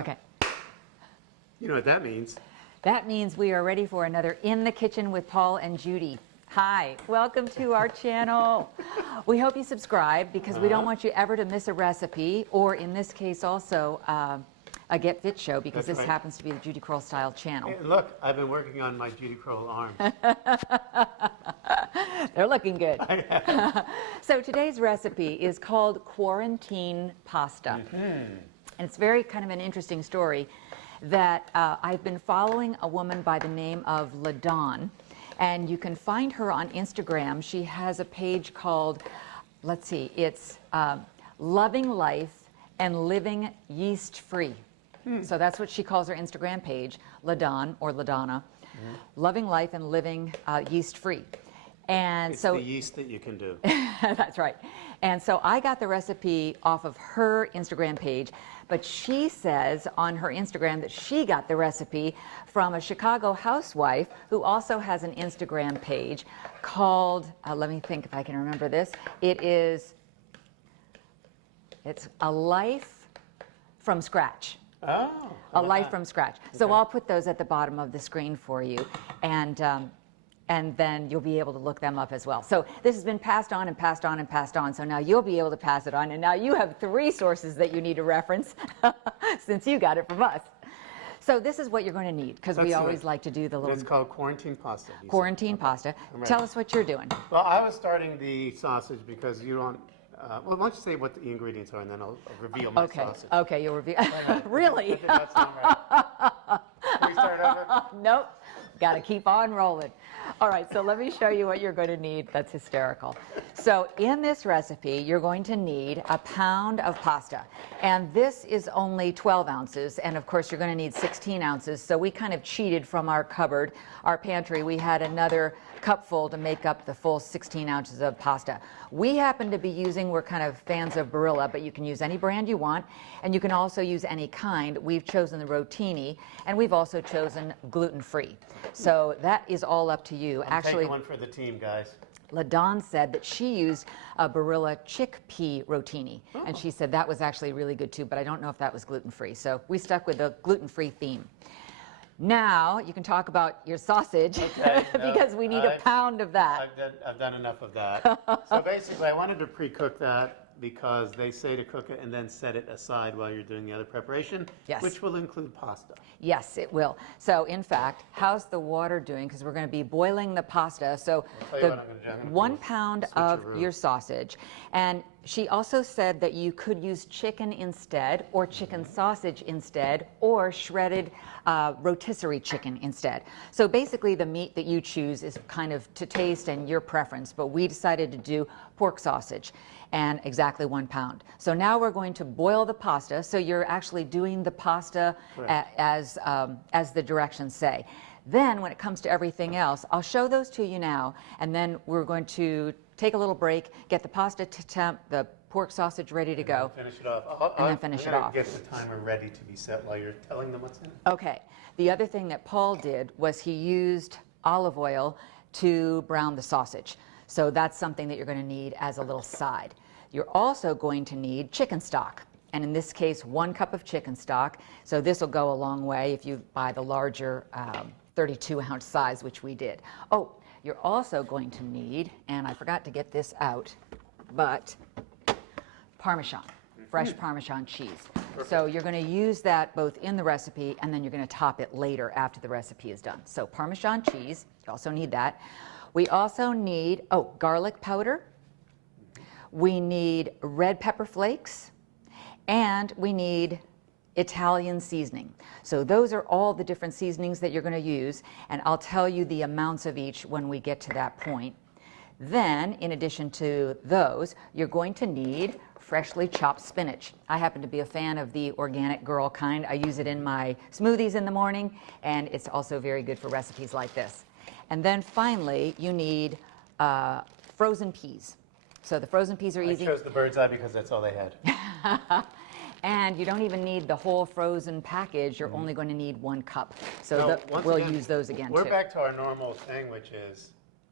Okay. You know what that means. That means we are ready for another In the Kitchen with Paul and Judy. Hi, welcome to our channel. We hope you subscribe because we don't want you ever to miss a recipe, or in this case also a Get Fit show, because That's this right. happens to be the Judy Kroll style channel. Hey, look, I've been working on my Judy Kroll arms. They're looking good. So today's recipe is called quarantine pasta. And it's very kind of an interesting story that I've been following a woman by the name of LaDawn, and you can find her on Instagram. She has a page called, let's see, it's Loving Life and Living Yeast Free. So that's what she calls her Instagram page, LaDawn or LaDonna, Loving Life and Living Yeast Free. And It's so the yeast that you can do. that's right. And so I got the recipe off of her Instagram page, but she says on her Instagram that she got the recipe from a Chicago housewife who also has an Instagram page called, let me think if I can remember this. It's A Life from Scratch. Oh. A Life from Scratch. So I'll put those at the bottom of the screen for you, and then you'll be able to look them up as well. So this has been passed on and passed on and passed on, so now you'll be able to pass it on, and now you have 3 sources that you need to reference since you got it from us. So this is what you're going to need, because we always like to do the little It's called quarantine pasta. quarantine pasta. Tell us what you're doing. Well, I was starting the sausage because you don't, well, why don't you say what the ingredients are, and then I'll reveal my sausage. Okay, you'll reveal. Really? That did not sound right. Can we start over? Nope. Got to keep on rolling. All right, so let me show you what you're going to need. That's hysterical. So in this recipe, you're going to need a pound of pasta. And this is only 12 ounces. And of course, you're going to need 16 ounces. So we kind of cheated from our cupboard, our pantry. We had another cupful to make up the full 16 ounces of pasta. We happen to be using, we're kind of fans of Barilla, but you can use any brand you want, and you can also use any kind. We've chosen the Rotini, and we've also chosen gluten-free. So that is all up to you. Actually, take one for the team, guys. LaDawn said that she used a Barilla chickpea rotini, and she said that was actually really good too, but I don't know if that was gluten-free. So we stuck with the gluten-free theme. Now you can talk about your sausage, because we need a pound of that. I've done enough of that. So basically, I wanted to pre-cook that because they say to cook it and then set it aside while you're doing the other preparation, which will include pasta. Yes, it will. So in fact, how's the water doing? Because we're going to be boiling the pasta. So the 1 pound of your sausage. And she also said that you could use chicken instead, or chicken sausage instead, or shredded rotisserie chicken instead. So basically the meat that you choose is kind of to taste and your preference, but we decided to do pork sausage, and exactly 1 pound. So now we're going to boil the pasta. So you're actually doing the pasta as the directions say. Then when it comes to everything else, I'll show those to you now, and then we're going to take a little break, get the pasta to temp, the pork sausage ready to go. Finish it off. And then finish it off. Get the timer ready to be set while you're telling them what's in it. Okay. The other thing that Paul did was he used olive oil to brown the sausage. So that's something that you're going to need as a little side. You're also going to need chicken stock. And in this case, 1 cup of chicken stock. So this will go a long way if you buy the larger 32-ounce size, which we did. Oh, you're also going to need, and I forgot to get this out, but Parmesan, fresh Parmesan cheese. So you're going to use that both in the recipe, and then you're going to top it later after the recipe is done. So Parmesan cheese, you also need that. We also need, garlic powder. We need red pepper flakes, and we need Italian seasoning. So those are all the different seasonings that you're going to use, and I'll tell you the amounts of each when we get to that point. Then, in addition to those, you're going to need freshly chopped spinach. I happen to be a fan of the organic girl kind. I use it in my smoothies in the morning, and it's also very good for recipes like this. And then finally, you need frozen peas. So the frozen peas are easy. I chose the bird's eye because that's all they had. And you don't even need the whole frozen package. You're only going to need 1 cup. So we'll use those again, we're too. back to our normal thing, which is,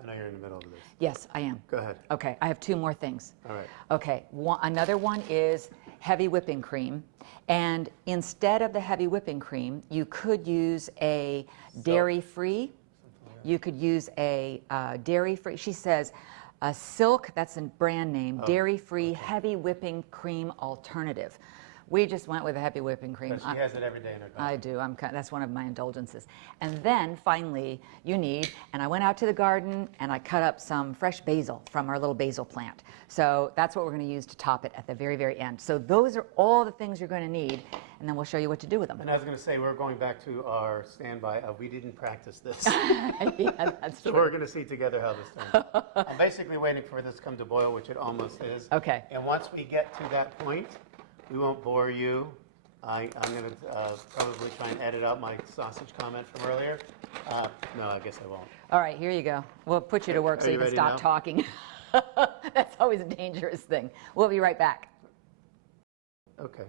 I know you're in the middle of this. Yes, I am. Go ahead. Okay, I have 2 more things. All right. Okay, another one is heavy whipping cream. And instead of the heavy whipping cream, you could use a dairy-free. You could use a dairy-free. She says, Silk, that's a brand name, dairy-free heavy whipping cream alternative. We just went with a heavy whipping cream. She has it every day in her coffee. I do. That's one of my indulgences. And then finally, you need, and I went out to the garden and I cut up some fresh basil from our little basil plant. So that's what we're going to use to top it at the very, very end. So those are all the things you're going to need, and then we'll show you what to do with them. And I was going to say, we're going back to our standby of we didn't practice this. Yeah, that's So true. we're going to see together how this turns out. I'm basically waiting for this to come to boil, which it almost is. Okay. And once we get to that point, we won't bore you. I'm going to probably try and edit out my sausage comment from earlier. No, I guess I won't. All right, here you go. We'll put you to work so Are you you can ready stop now? talking. That's always a dangerous thing. We'll be right back. Okay.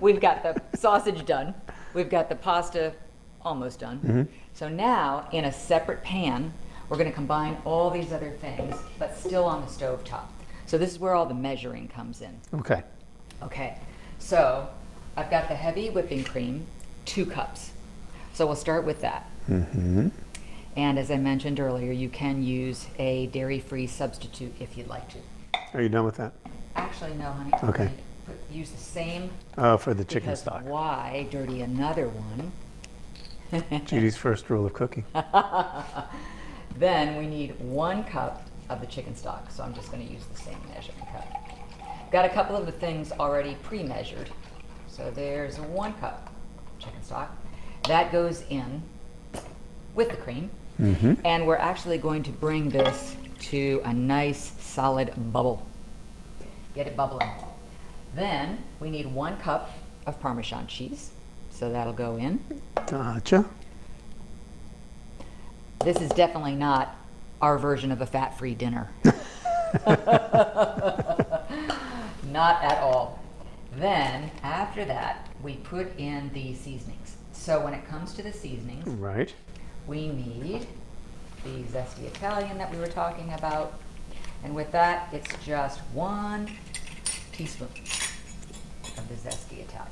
We've got the sausage done. We've got the pasta almost done. So now, in a separate pan, we're going to combine all these other things, but still on the stove top. So this is where all the measuring comes in. Okay. Okay, so I've got the heavy whipping cream, 2 cups. So we'll start with that. And as I mentioned earlier, you can use a dairy-free substitute if you'd like to. Are you done with that? Actually, no, honey. Okay. Use the same. Oh, for the chicken Because stock. why dirty another one? Judy's first rule of cooking. Then we need 1 cup of the chicken stock, so I'm just going to use the same measuring cup. Got a couple of the things already pre-measured. So there's 1 cup chicken stock. That goes in with the cream. And we're actually going to bring this to a nice solid bubble. Get it bubbling. Then we need 1 cup of Parmesan cheese. So that'll go in. Gotcha. This is definitely not our version of a fat-free dinner. Not at all. Then, after that, we put in the seasonings. So when it comes to the seasonings, Right. we need the Zesty Italian that we were talking about. And with that, it's just 1 teaspoon of the Zesty Italian.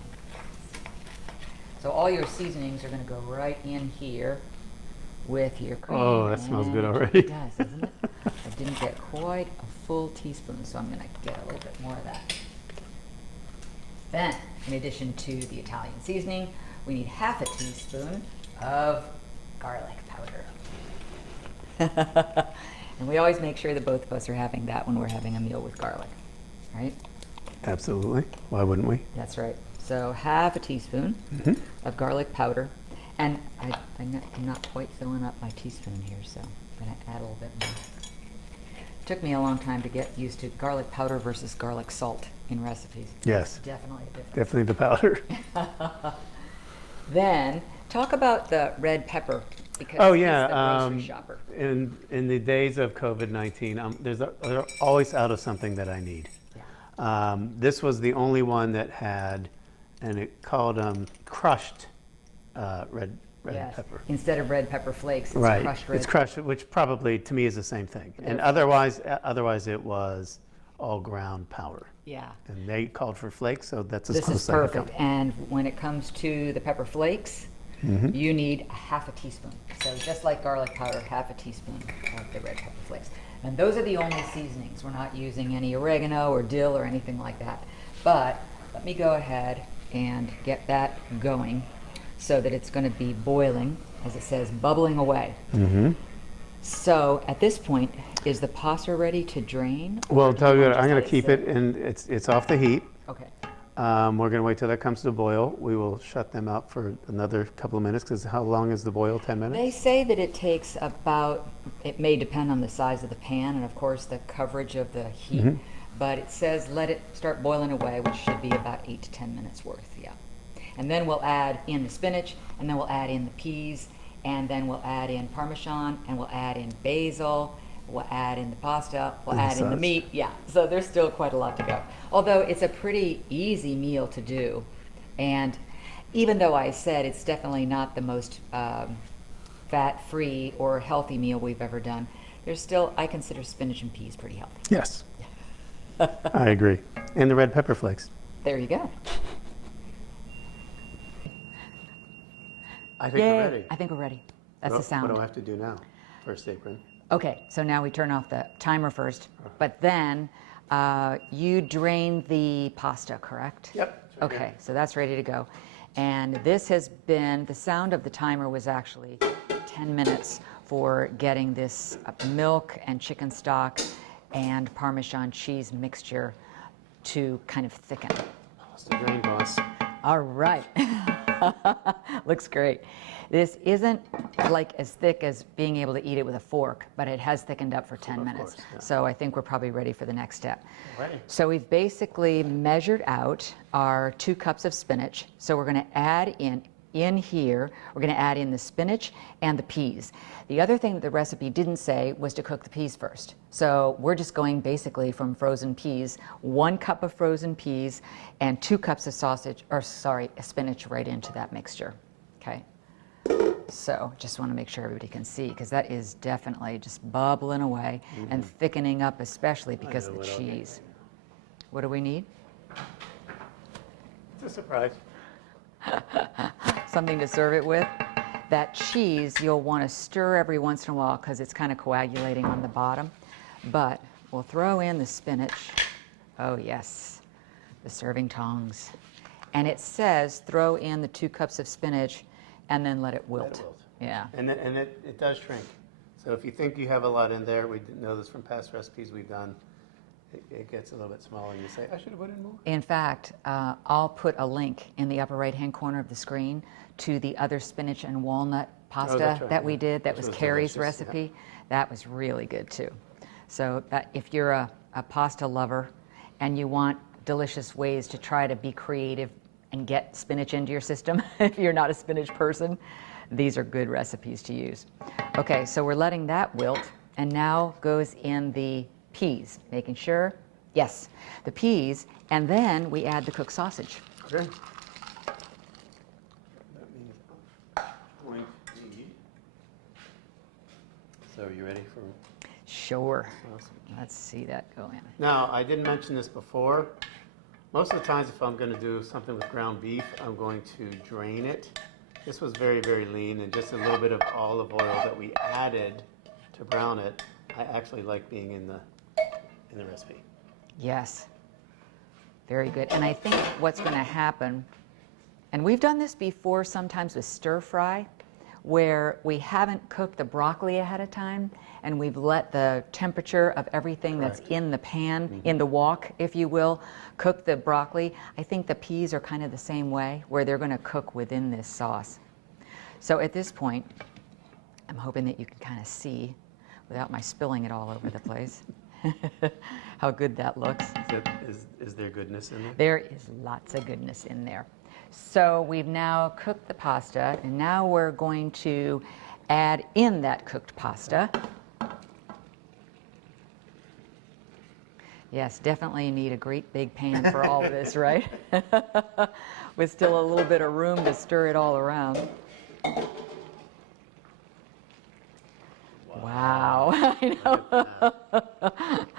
So all your seasonings are going to go right in here with your cream. Oh, that smells good and already. It does, doesn't it? I didn't get quite a full teaspoon, so I'm going to get a little bit more of that. Then, in addition to the Italian seasoning, we need half a teaspoon of garlic powder. And we always make sure that both of us are having that when we're having a meal with garlic, right? Absolutely. Why wouldn't we? That's right. So half a teaspoon of garlic powder. And I'm not quite filling up my teaspoon here, so I'm going to add a little bit more. It took me a long time to get used to garlic powder versus garlic salt in recipes. Yes. Definitely a difference. Definitely the powder. Then, talk about the red pepper, because Oh he's yeah. the grocery shopper. In the days of COVID-19, they're always out of something that I need. Yeah. This was the only one that had, and it called crushed red Yes. pepper. Instead of red pepper flakes, it's Right. crushed red. It's crushed, which probably to me is the same thing. And They're- otherwise it was all ground powder. Yeah. And they called for flakes, so that's as This close is as I could come. perfect. And when it comes to the pepper flakes, you need half a teaspoon. So just like garlic powder, half a teaspoon of the red pepper flakes. And those are the only seasonings. We're not using any oregano or dill or anything like that. But let me go ahead and get that going so that it's going to be boiling, as it says, bubbling away. So at this point, is the pasta ready to drain? Well, or do tell you want what, to I'm going just to let keep it, sit? and it's off the heat. Okay. We're going to wait till that comes to boil. We will shut them out for another couple of minutes, because how long is the boil? 10 minutes? They say that it takes about, it may depend on the size of the pan and of course the coverage of the heat, but it says let it start boiling away, which should be about 8 to 10 minutes worth, yeah. And then we'll add in the spinach, and then we'll add in the peas, and then we'll add in Parmesan, and we'll add in basil, we'll add in the pasta, we'll And the add in the sauce. meat, yeah. So there's still quite a lot to go. Although it's a pretty easy meal to do, and even though I said it's definitely not the most fat-free or healthy meal we've ever done, there's still, I consider spinach and peas pretty healthy. Yes. I agree. And the red pepper flakes. There you go. I think we're ready. I think we're ready. That's the sound. What do I have to do now? First apron. Okay, so now we turn off the timer first, but then you drain the pasta, correct? Yep. Okay, so that's ready to go. And this has been, the sound of the timer was actually 10 minutes for getting this milk and chicken stock and Parmesan cheese mixture to kind of thicken. Pasta drain, boss. All right. Looks great. This isn't like as thick as being able to eat it with a fork, but it has thickened up for 10 minutes. Course, yeah. So I think we're probably ready for the next step. Ready. So we've basically measured out our 2 cups of spinach. So we're going to add in here, we're going to add in the spinach and the peas. The other thing that the recipe didn't say was to cook the peas first. So we're just going basically from frozen peas, 1 cup of frozen peas and 2 cups of spinach right into that mixture. Okay. So just want to make sure everybody can see, because that is definitely just bubbling away and thickening up, especially because of the cheese. What do we need? It's a surprise. Something to serve it with. That cheese you'll want to stir every once in a while because it's kind of coagulating on the bottom. But we'll throw in the spinach. Oh yes, the serving tongs. And it says throw in the 2 cups of spinach and then let it wilt. Yeah. And it does shrink. So if you think you have a lot in there, we know this from past recipes we've done, it gets a little bit smaller and you say, I should have put in more. In fact, I'll put a link in the upper right-hand corner of the screen to the other spinach and walnut pasta that we did. That was Kerri's recipe. Yeah. That was really good too. So if you're a pasta lover and you want delicious ways to try to be creative and get spinach into your system, if you're not a spinach person, these are good recipes to use. Okay, so we're letting that wilt, and now goes in the peas, making sure, yes, the peas, and then we add the cooked sausage. Okay. That means point E. So are you ready for? Sure. Awesome. Let's see that go in. Now, I didn't mention this before. Most of the times if I'm going to do something with ground beef, I'm going to drain it. This was very, very lean, and just a little bit of olive oil that we added to brown it, I actually like being in the recipe. Yes. Very good. And I think what's going to happen, and we've done this before sometimes with stir fry, where we haven't cooked the broccoli ahead of time, and we've let the temperature of everything that's in the pan, in the wok, if you will, cook the broccoli. I think the peas are kind of the same way, where they're going to cook within this sauce. So at this point, I'm hoping that you can kind of see, without my spilling it all over the place, how good that looks. Is there goodness in there? There is lots of goodness in there. So we've now cooked the pasta, and now we're going to add in that cooked pasta. Yes, definitely need a great big pan for all of this, right? With still a little bit of room to stir it all around. Wow, I know.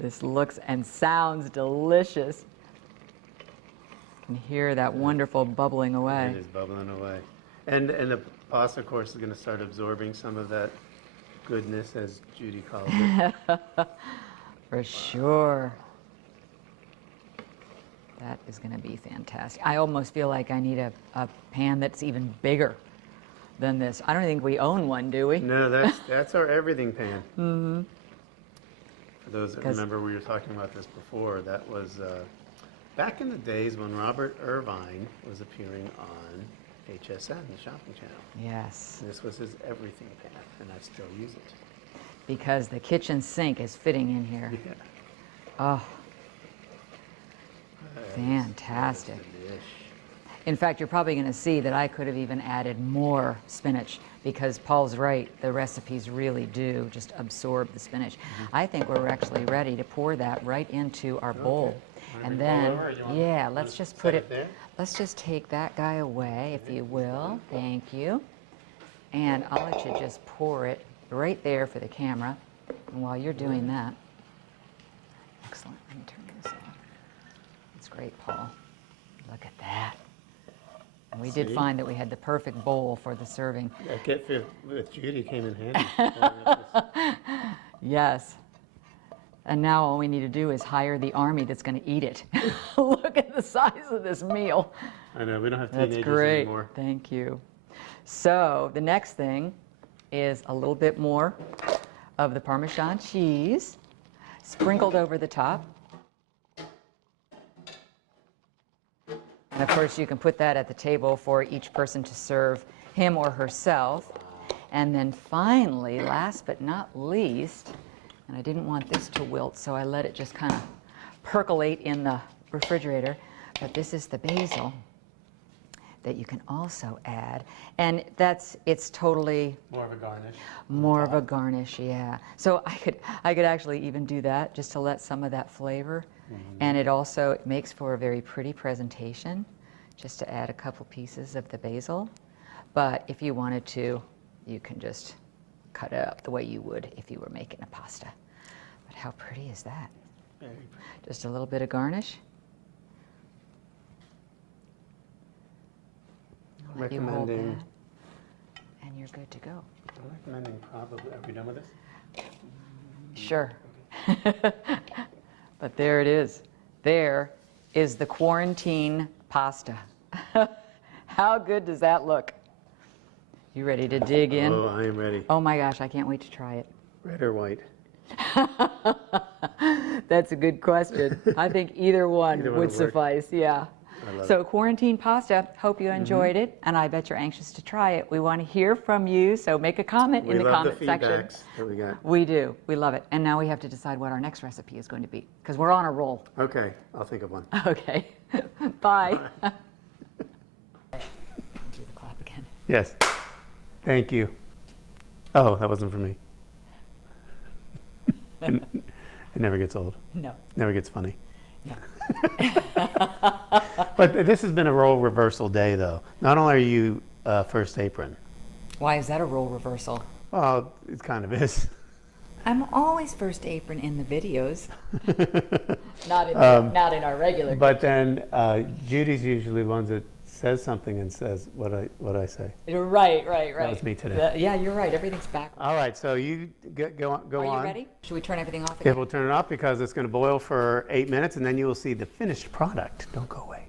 This looks and sounds delicious. You can hear that wonderful bubbling away. It is bubbling away. And the pasta, of course, is going to start absorbing some of that goodness, as Judy calls it. For sure. That is going to be fantastic. I almost feel like I need a pan that's even bigger than this. I don't think we own one, do we? No, that's our everything pan. Mm-hmm. For those that remember, we were talking about this before. That was back in the days when Robert Irvine was appearing on HSN, the shopping channel. Yes. And this was his everything pan, and I still use it. Because the kitchen sink is fitting in here. Yeah. Oh, fantastic. In fact, you're probably going to see that I could have even added more spinach, because Paul's right, the recipes really do just absorb the spinach. I think we're actually ready to pour that right into our bowl. And then, yeah, let's just put it, let's just take that guy away, if you will. Thank you. And I'll let you just pour it right there for the camera. And while you're doing that, excellent, let me turn great, Paul. Look at that. And we did See? find that we had the perfect bowl for the serving. That kit with Judy came in handy. Yes. And now all we need to do is hire the army that's going to eat it. Look at the size of this meal. I know, we don't have That's teenagers great. anymore. Thank you. So the next thing is a little bit more of the Parmesan cheese sprinkled over the top. And of course you can put that at the table for each person to serve him or herself. And then finally, last but not least, and I didn't want this to wilt, so I let it just kind of percolate in the refrigerator, but this is the basil that you can also add. And it's totally More of a garnish. more of a garnish, yeah. So I could actually even do that just to let some of that flavor. And it also makes for a very pretty presentation, just to add a couple pieces of the basil. But if you wanted to, you can just cut it up the way you would if you were making a pasta. But how pretty is that? Very pretty. Just a little bit of garnish. I'll let you hold Recommending- that, and you're good to go. I'm recommending probably, are we done with this? Sure. But there it is. There is the quarantine pasta. How good does that look? You ready to dig in? Oh, I am ready. Oh my gosh, I can't wait to try it. Red or white? That's a good question. I think either one Either one would would work. suffice, yeah. I love So quarantine pasta, hope you enjoyed it, and I bet you're anxious to try it. We want to hear from you, so make a comment in the comment section. feedbacks that we got. We do. We love it. And now we have to decide what our next recipe is going to be, because we're on a roll. Okay, I'll think of one. Okay. Bye. Do the clap again. Yes. Thank you. Oh, that wasn't for me. It never gets old. No. Never gets funny. No. But this has been a role reversal day, though. Not only are you first apron, Why is that a role reversal? well, it kind of is. I'm always first apron in the videos. Not in our regular. But then Judy's usually the one that says something and says what I say. Right. That was me today. Yeah, you're right. Everything's back. All right, so you go on. Are you ready? Should we turn everything off Yeah, again? we'll turn it off because it's going to boil for 8 minutes, and then you will see the finished product. Don't go away.